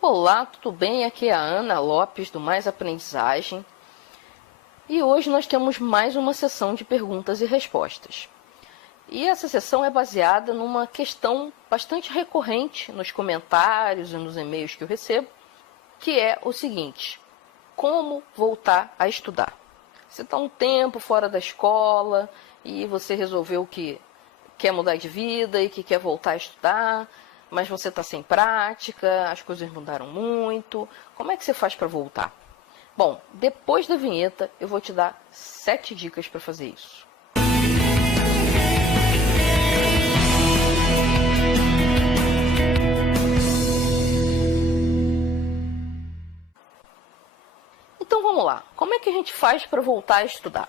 Olá, tudo bem? Aqui é a Ana Lopes do Mais Aprendizagem e hoje nós temos mais uma sessão de perguntas e respostas. E essa sessão é baseada numa questão bastante recorrente nos comentários e nos e-mails que eu recebo, que é o seguinte: como voltar a estudar? Você está um tempo fora da escola e você resolveu que quer mudar de vida e que quer voltar a estudar, mas você está sem prática, as coisas mudaram muito. Como é que você faz para voltar? Bom, depois da vinheta eu vou te dar 7 dicas para fazer isso. Então vamos lá, como é que a gente faz para voltar a estudar?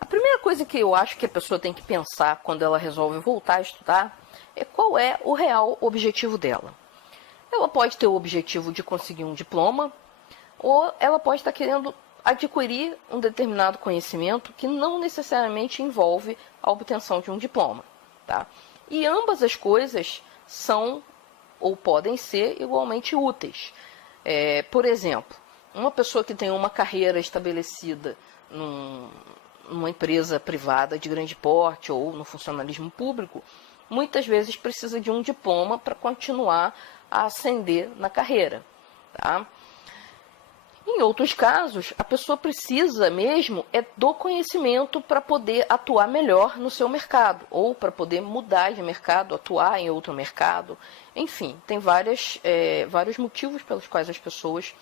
A primeira coisa que eu acho que a pessoa tem que pensar quando ela resolve voltar a estudar é qual é o real objetivo dela. Ela pode ter o objetivo de conseguir um diploma, ou ela pode estar querendo adquirir um determinado conhecimento que não necessariamente envolve a obtenção de um diploma. Tá? E ambas as coisas são ou podem ser igualmente úteis. Por exemplo, uma pessoa que tem uma carreira estabelecida numa empresa privada de grande porte ou no funcionalismo público, muitas vezes precisa de um diploma para continuar a ascender na carreira. Tá? Em outros casos, a pessoa precisa mesmo do conhecimento para poder atuar melhor no seu mercado, ou para poder mudar de mercado, atuar em outro mercado. Enfim, tem vários motivos pelos quais as pessoas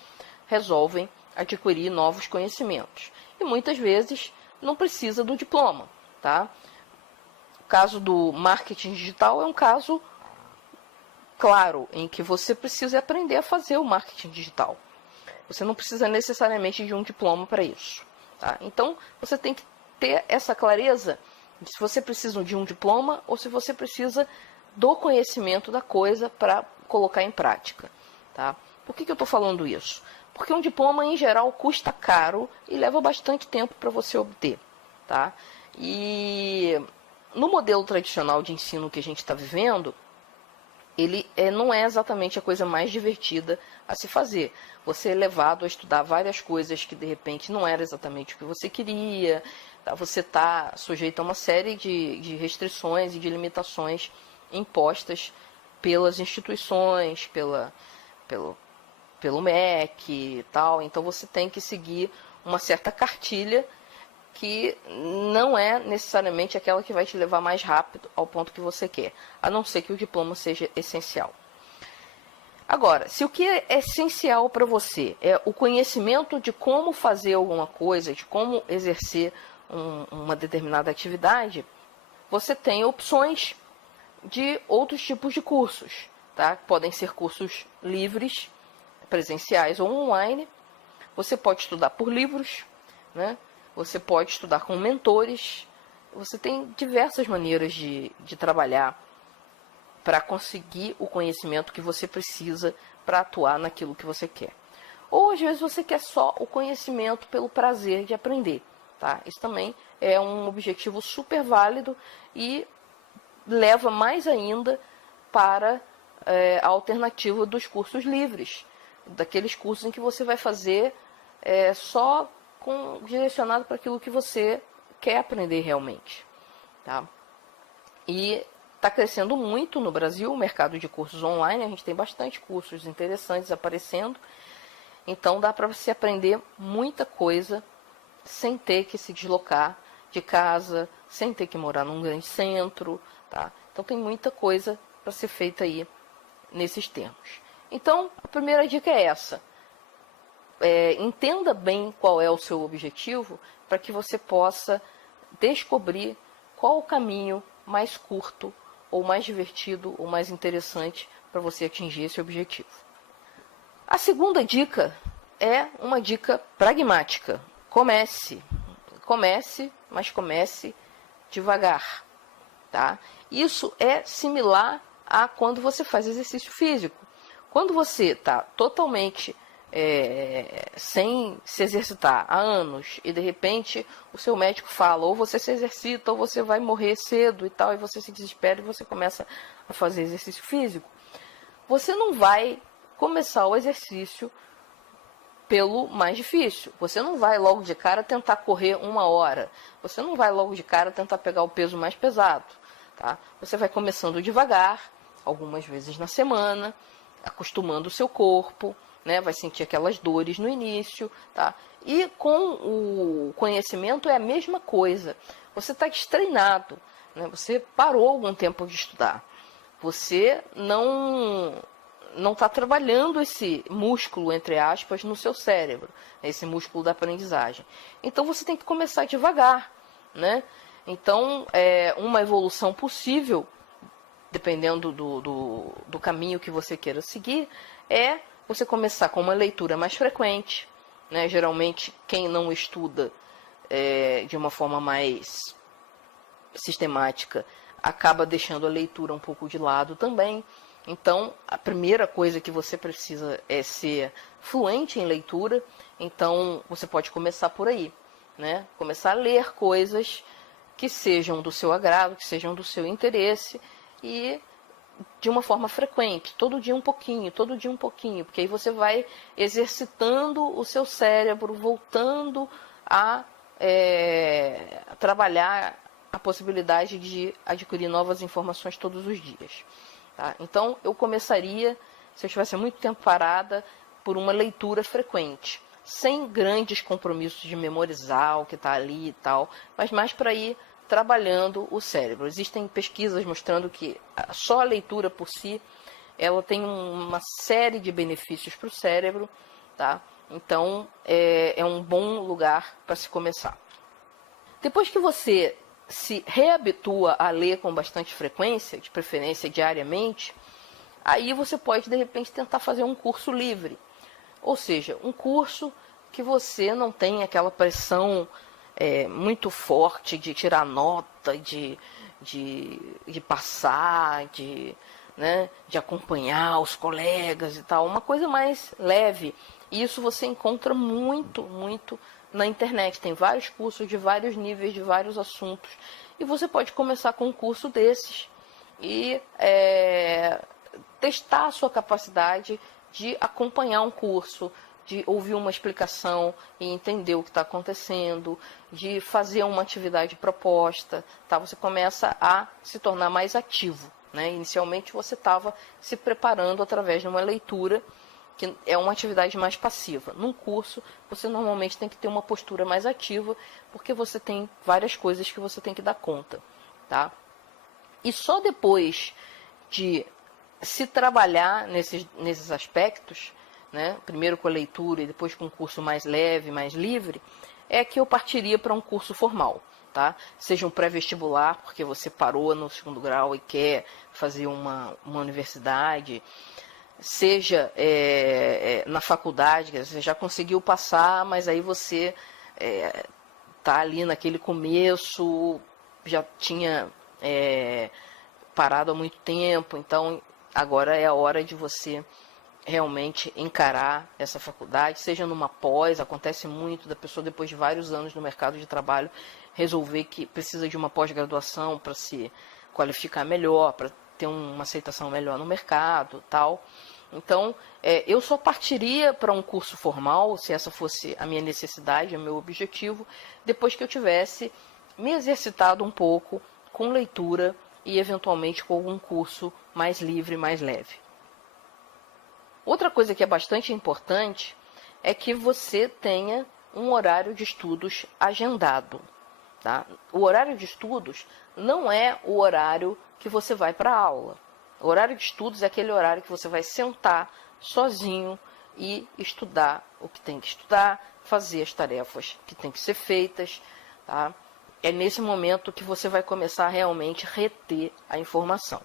resolvem adquirir novos conhecimentos. E muitas vezes não precisa do diploma. Tá? O caso do marketing digital é um caso claro, em que você precisa aprender a fazer o marketing digital. Você não precisa necessariamente de um diploma para isso. Tá? Então, você tem que ter essa clareza de se você precisa de um diploma ou se você precisa do conhecimento da coisa para colocar em prática. Tá? Por que eu estou falando isso? Porque um diploma, em geral, custa caro e leva bastante tempo para você obter. Tá? E no modelo tradicional de ensino que a gente está vivendo, ele não é exatamente a coisa mais divertida a se fazer. Você é levado a estudar várias coisas que, de repente, não era exatamente o que você queria. Tá? Você está sujeito a uma série de restrições e de limitações impostas pelas instituições, pelo MEC e tal. Então, você tem que seguir uma certa cartilha que não é necessariamente aquela que vai te levar mais rápido ao ponto que você quer, a não ser que o diploma seja essencial. Agora, se o que é essencial para você é o conhecimento de como fazer alguma coisa, de como exercer uma determinada atividade, você tem opções de outros tipos de cursos. Tá? Podem ser cursos livres, presenciais ou online. Você pode estudar por livros, né? Você pode estudar com mentores. Você tem diversas maneiras de trabalhar para conseguir o conhecimento que você precisa para atuar naquilo que você quer. Ou às vezes você quer só o conhecimento pelo prazer de aprender. Tá? Isso também é um objetivo super válido e leva mais ainda para a alternativa dos cursos livres. Daqueles cursos em que você vai fazer só direcionado para aquilo que você quer aprender realmente. Tá? E está crescendo muito no Brasil o mercado de cursos online. A gente tem bastante cursos interessantes aparecendo. Então dá para você aprender muita coisa sem ter que se deslocar de casa, sem ter que morar num grande centro. Tá? Então tem muita coisa para ser feita aí nesses termos. Então a primeira dica é essa. Entenda bem qual é o seu objetivo para que você possa descobrir qual o caminho mais curto ou mais divertido ou mais interessante para você atingir esse objetivo. A segunda dica é uma dica pragmática. Comece, mas comece devagar. Tá? Isso é similar a quando você faz exercício físico. Quando você está totalmente sem se exercitar há anos e de repente o seu médico fala ou você se exercita ou você vai morrer cedo e tal, e você se desespera e você começa a fazer exercício físico, você não vai começar o exercício pelo mais difícil. Você não vai logo de cara tentar correr 1 hora. Você não vai logo de cara tentar pegar o peso mais pesado. Tá? Você vai começando devagar, algumas vezes na semana, acostumando o seu corpo, né? Vai sentir aquelas dores no início. Tá? E com o conhecimento é a mesma coisa. Você está destreinado, né? Você parou algum tempo de estudar. Você não está trabalhando esse músculo, entre aspas, no seu cérebro, esse músculo da aprendizagem. Então, você tem que começar devagar, né? Então, uma evolução possível, dependendo do caminho que você queira seguir, é você começar com uma leitura mais frequente, né? Geralmente, quem não estuda de uma forma mais sistemática acaba deixando a leitura um pouco de lado também. Então, a primeira coisa que você precisa é ser fluente em leitura. Então, você pode começar por aí, né? Começar a ler coisas que sejam do seu agrado, que sejam do seu interesse e de uma forma frequente, todo dia um pouquinho, porque aí você vai exercitando o seu cérebro, voltando a trabalhar a possibilidade de adquirir novas informações todos os dias. Tá? Então, eu começaria, se eu estivesse muito tempo parada, por uma leitura frequente, sem grandes compromissos de memorizar o que está ali e tal, mas mais para ir trabalhando o cérebro. Existem pesquisas mostrando que só a leitura por si, ela tem uma série de benefícios para o cérebro, tá? Então, é um bom lugar para se começar. Depois que você se reabitua a ler com bastante frequência, de preferência diariamente, aí você pode, de repente, tentar fazer um curso livre. Ou seja, um curso que você não tem aquela pressão muito forte de tirar nota, de passar, né, de acompanhar os colegas e tal. Uma coisa mais leve. E isso você encontra muito na internet. Tem vários cursos de vários níveis, de vários assuntos. E você pode começar com um curso desses e testar a sua capacidade de acompanhar um curso, de ouvir uma explicação e entender o que está acontecendo, de fazer uma atividade proposta. Tá? Você começa a se tornar mais ativo. Né? Inicialmente você estava se preparando através de uma leitura, que é uma atividade mais passiva. Num curso, você normalmente tem que ter uma postura mais ativa, porque você tem várias coisas que você tem que dar conta. Tá? E só depois de se trabalhar nesses aspectos, né, primeiro com a leitura e depois com um curso mais leve, mais livre, é que eu partiria para um curso formal. Tá? Seja um pré-vestibular, porque você parou no 2º grau e quer fazer uma universidade, seja na faculdade, você já conseguiu passar, mas aí você está ali naquele começo, já tinha parado há muito tempo, então agora é a hora de você realmente encarar essa faculdade, seja numa pós. Acontece muito da pessoa, depois de vários anos no mercado de trabalho, resolver que precisa de uma pós-graduação para se qualificar melhor, para ter uma aceitação melhor no mercado, tal. Então, eu só partiria para um curso formal, se essa fosse a minha necessidade, o meu objetivo, depois que eu tivesse me exercitado um pouco com leitura e, eventualmente, com algum curso mais livre, mais leve. Outra coisa que é bastante importante é que você tenha um horário de estudos agendado. Tá? O horário de estudos não é o horário que você vai para a aula. O horário de estudos é aquele horário que você vai sentar sozinho e estudar o que tem que estudar, fazer as tarefas que tem que ser feitas. Tá? É nesse momento que você vai começar a realmente reter a informação.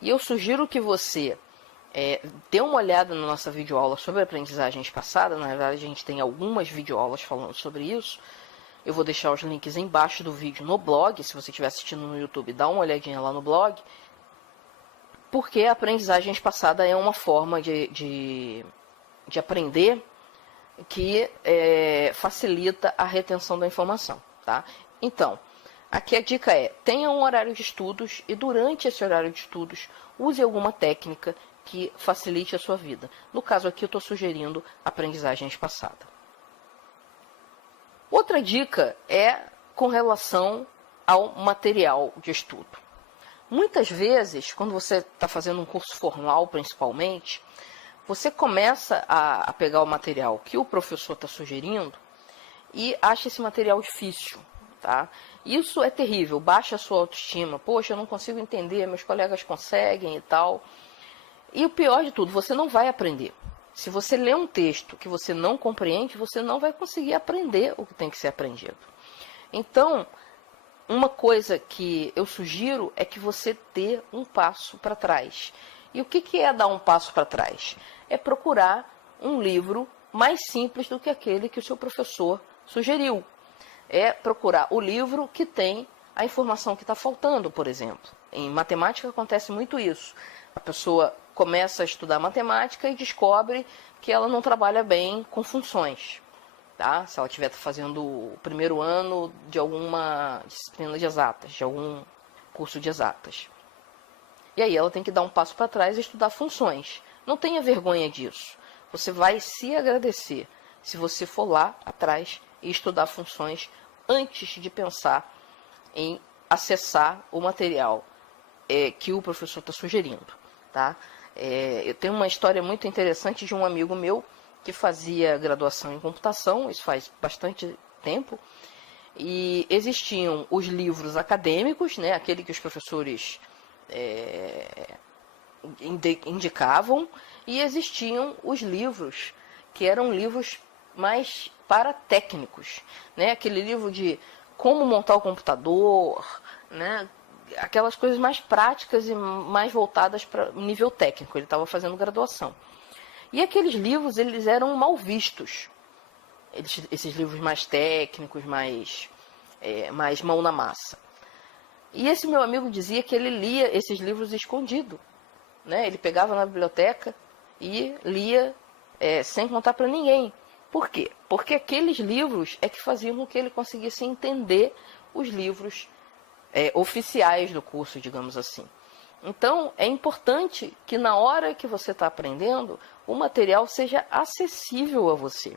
E eu sugiro que você dê uma olhada na nossa videoaula sobre aprendizagens passadas. Na verdade, a gente tem algumas videoaulas falando sobre isso. Eu vou deixar os links embaixo do vídeo no blog. Se você estiver assistindo no YouTube, dá uma olhadinha lá no blog. Porque a aprendizagens passada é uma forma de aprender que facilita a retenção da informação. Tá? Então, aqui a dica tenha um horário de estudos e durante esse horário de estudos use alguma técnica que facilite a sua vida. No caso aqui, eu estou sugerindo aprendizagem espaçada. Outra dica é com relação ao material de estudo. Muitas vezes, quando você está fazendo um curso formal, principalmente, você começa a pegar o material que o professor está sugerindo e acha esse material difícil, tá? Isso é terrível, baixa a sua autoestima. Poxa, eu não consigo entender, meus colegas conseguem e tal. E o pior de tudo, você não vai aprender. Se você lê um texto que você não compreende, você não vai conseguir aprender o que tem que ser aprendido. Então, uma coisa que eu sugiro é que você dê um passo para trás. E o que é dar um passo para trás? É procurar um livro mais simples do que aquele que o seu professor sugeriu. É procurar o livro que tem a informação que está faltando, por exemplo. Em matemática acontece muito isso. A pessoa começa a estudar matemática e descobre que ela não trabalha bem com funções. Tá? Se ela estiver fazendo o primeiro ano de alguma disciplina de exatas, de algum curso de exatas. E aí ela tem que dar um passo para trás e estudar funções. Não tenha vergonha disso. Você vai se agradecer se você for lá atrás e estudar funções antes de pensar em acessar o material que o professor está sugerindo. Tá? Eu tenho uma história muito interessante de um amigo meu que fazia graduação em computação, isso faz bastante tempo, e existiam os livros acadêmicos, né, aquele que os professores indicavam, e existiam os livros que eram livros mais para técnicos, né, aquele livro de como montar o computador, né, aquelas coisas mais práticas e mais voltadas para o nível técnico. Ele estava fazendo graduação. E aqueles livros, eles eram mal vistos. Esses livros mais técnicos, mais mão na massa. E esse meu amigo dizia que ele lia esses livros escondido. Né? Ele pegava na biblioteca e lia sem contar para ninguém. Por quê? Porque aqueles livros é que faziam com que ele conseguisse entender os livros oficiais do curso, digamos assim. Então, é importante que na hora que você está aprendendo, o material seja acessível a você.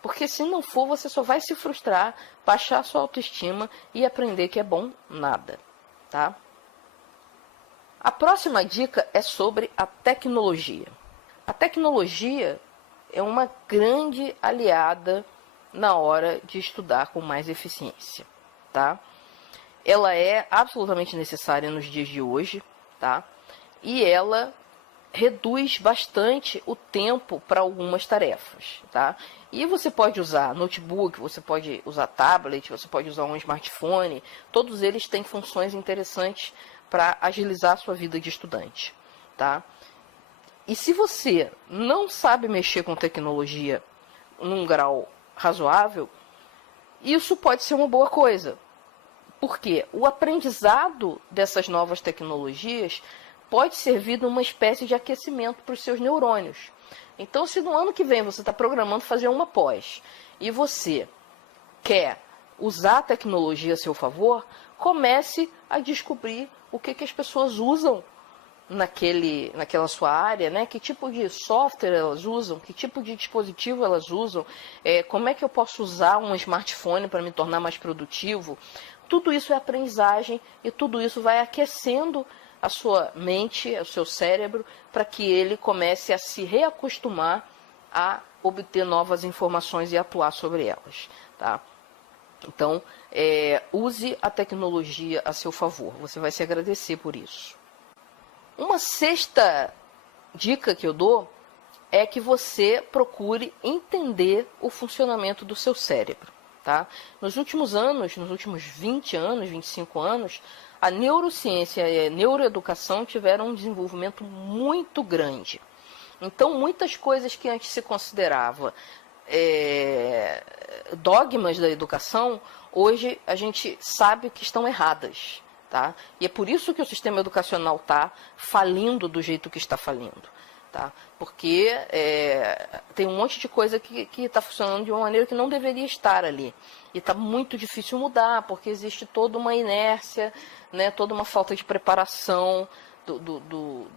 Porque se não for, você só vai se frustrar, baixar a sua autoestima e aprender que é bom nada. Tá? A próxima dica é sobre a tecnologia. A tecnologia é uma grande aliada na hora de estudar com mais eficiência. Tá? Ela é absolutamente necessária nos dias de hoje. Tá? E ela reduz bastante o tempo para algumas tarefas. Tá? E você pode usar notebook, você pode usar tablet, você pode usar um smartphone. Todos eles têm funções interessantes para agilizar a sua vida de estudante. Tá? E se você não sabe mexer com tecnologia num grau razoável, isso pode ser uma boa coisa. Porque o aprendizado dessas novas tecnologias pode servir de uma espécie de aquecimento para os seus neurônios. Então, se no ano que vem você está programando fazer uma pós e você quer usar a tecnologia a seu favor, comece a descobrir o que as pessoas usam naquela sua área, né? Que tipo de software elas usam, que tipo de dispositivo elas usam, como é que eu posso usar um smartphone para me tornar mais produtivo. Tudo isso é aprendizagem e tudo isso vai aquecendo a sua mente, o seu cérebro, para que ele comece a se reacostumar a obter novas informações e atuar sobre elas. Tá? Então, use a tecnologia a seu favor, você vai se agradecer por isso. Uma sexta dica que eu dou é que você procure entender o funcionamento do seu cérebro. Tá? Nos últimos anos, nos últimos 20 anos, 25 anos, a neurociência e a neuroeducação tiveram um desenvolvimento muito grande. Então, muitas coisas que antes se considerava dogmas da educação, hoje a gente sabe que estão erradas. Tá? E é por isso que o sistema educacional está falindo do jeito que está falindo. Tá? Porque tem um monte de coisa que está funcionando de uma maneira que não deveria estar ali. E está muito difícil mudar, porque existe toda uma inércia, né, toda uma falta de preparação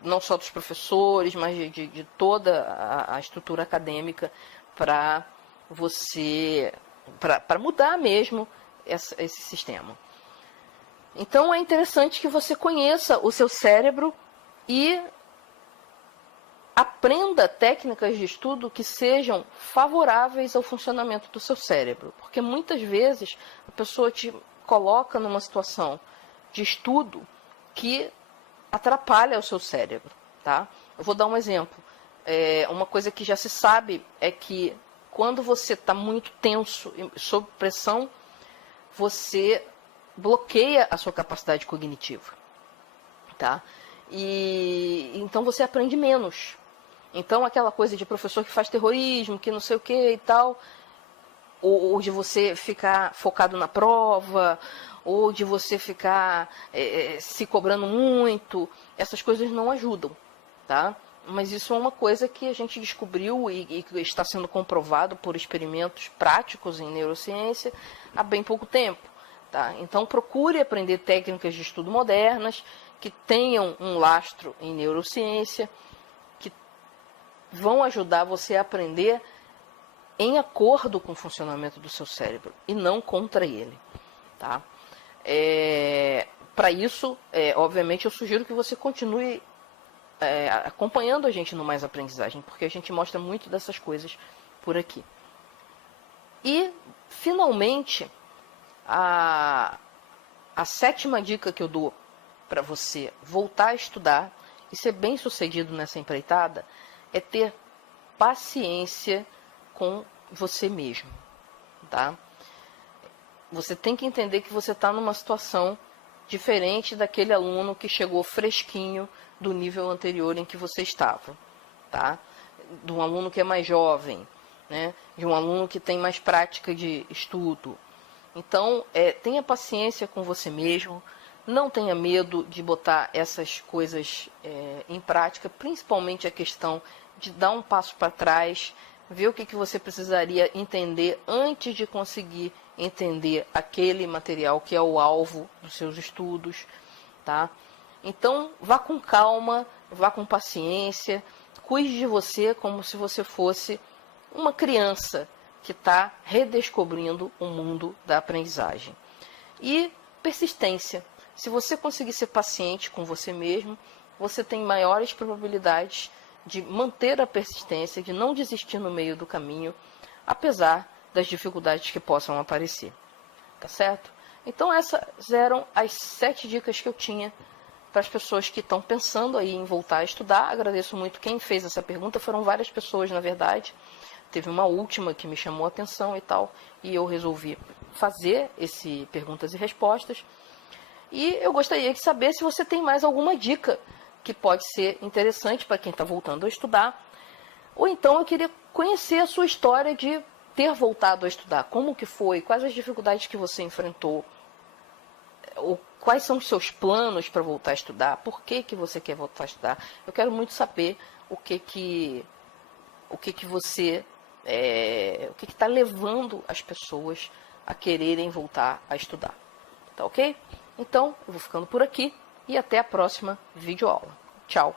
não só dos professores, mas de toda a estrutura acadêmica para mudar mesmo esse sistema. Então é interessante que você conheça o seu cérebro e aprenda técnicas de estudo que sejam favoráveis ao funcionamento do seu cérebro. Porque muitas vezes a pessoa te coloca numa situação de estudo que atrapalha o seu cérebro. Tá? Eu vou dar um exemplo. Uma coisa que já se sabe é que quando você está muito tenso, sob pressão, você bloqueia a sua capacidade cognitiva. Tá? E então você aprende menos. Então aquela coisa de professor que faz terrorismo, que não sei o que e tal, ou de você ficar focado na prova, ou de você ficar se cobrando muito, essas coisas não ajudam, tá? Mas isso é uma coisa que a gente descobriu e está sendo comprovado por experimentos práticos em neurociência há bem pouco tempo, tá? Então procure aprender técnicas de estudo modernas, que tenham um lastro em neurociência, que vão ajudar você a aprender em acordo com o funcionamento do seu cérebro e não contra ele. Tá? Para isso, obviamente, eu sugiro que você continue acompanhando a gente no Mais Aprendizagem, porque a gente mostra muito dessas coisas por aqui. E, finalmente, a 7ª dica que eu dou para você voltar a estudar e ser bem sucedido nessa empreitada é ter paciência com você mesmo, tá? Você tem que entender que você está numa situação diferente daquele aluno que chegou fresquinho do nível anterior em que você estava, tá? De um aluno que é mais jovem, né? De um aluno que tem mais prática de estudo. Então, tenha paciência com você mesmo. Não tenha medo de botar essas coisas em prática, principalmente a questão de dar um passo para trás, ver o que você precisaria entender antes de conseguir entender aquele material que é o alvo dos seus estudos. Tá? Então, vá com calma, vá com paciência, cuide de você como se você fosse uma criança que está redescobrindo o mundo da aprendizagem. E persistência. Se você conseguir ser paciente com você mesmo, você tem maiores probabilidades de manter a persistência, de não desistir no meio do caminho, apesar das dificuldades que possam aparecer. Tá certo? Então essas eram as 7 dicas que eu tinha para as pessoas que estão pensando aí em voltar a estudar. Agradeço muito quem fez essa pergunta, foram várias pessoas, na verdade. Teve uma última que me chamou a atenção e tal, e eu resolvi fazer esse perguntas e respostas. E eu gostaria de saber se você tem mais alguma dica que pode ser interessante para quem está voltando a estudar. Ou então eu queria conhecer a sua história de ter voltado a estudar. Como que foi? Quais as dificuldades que você enfrentou? Ou quais são os seus planos para voltar a estudar? Por que você quer voltar a estudar? Eu quero muito saber o que você... o que está levando as pessoas a quererem voltar a estudar. Tá ok? Então, eu vou ficando por aqui e até a próxima videoaula. Tchau!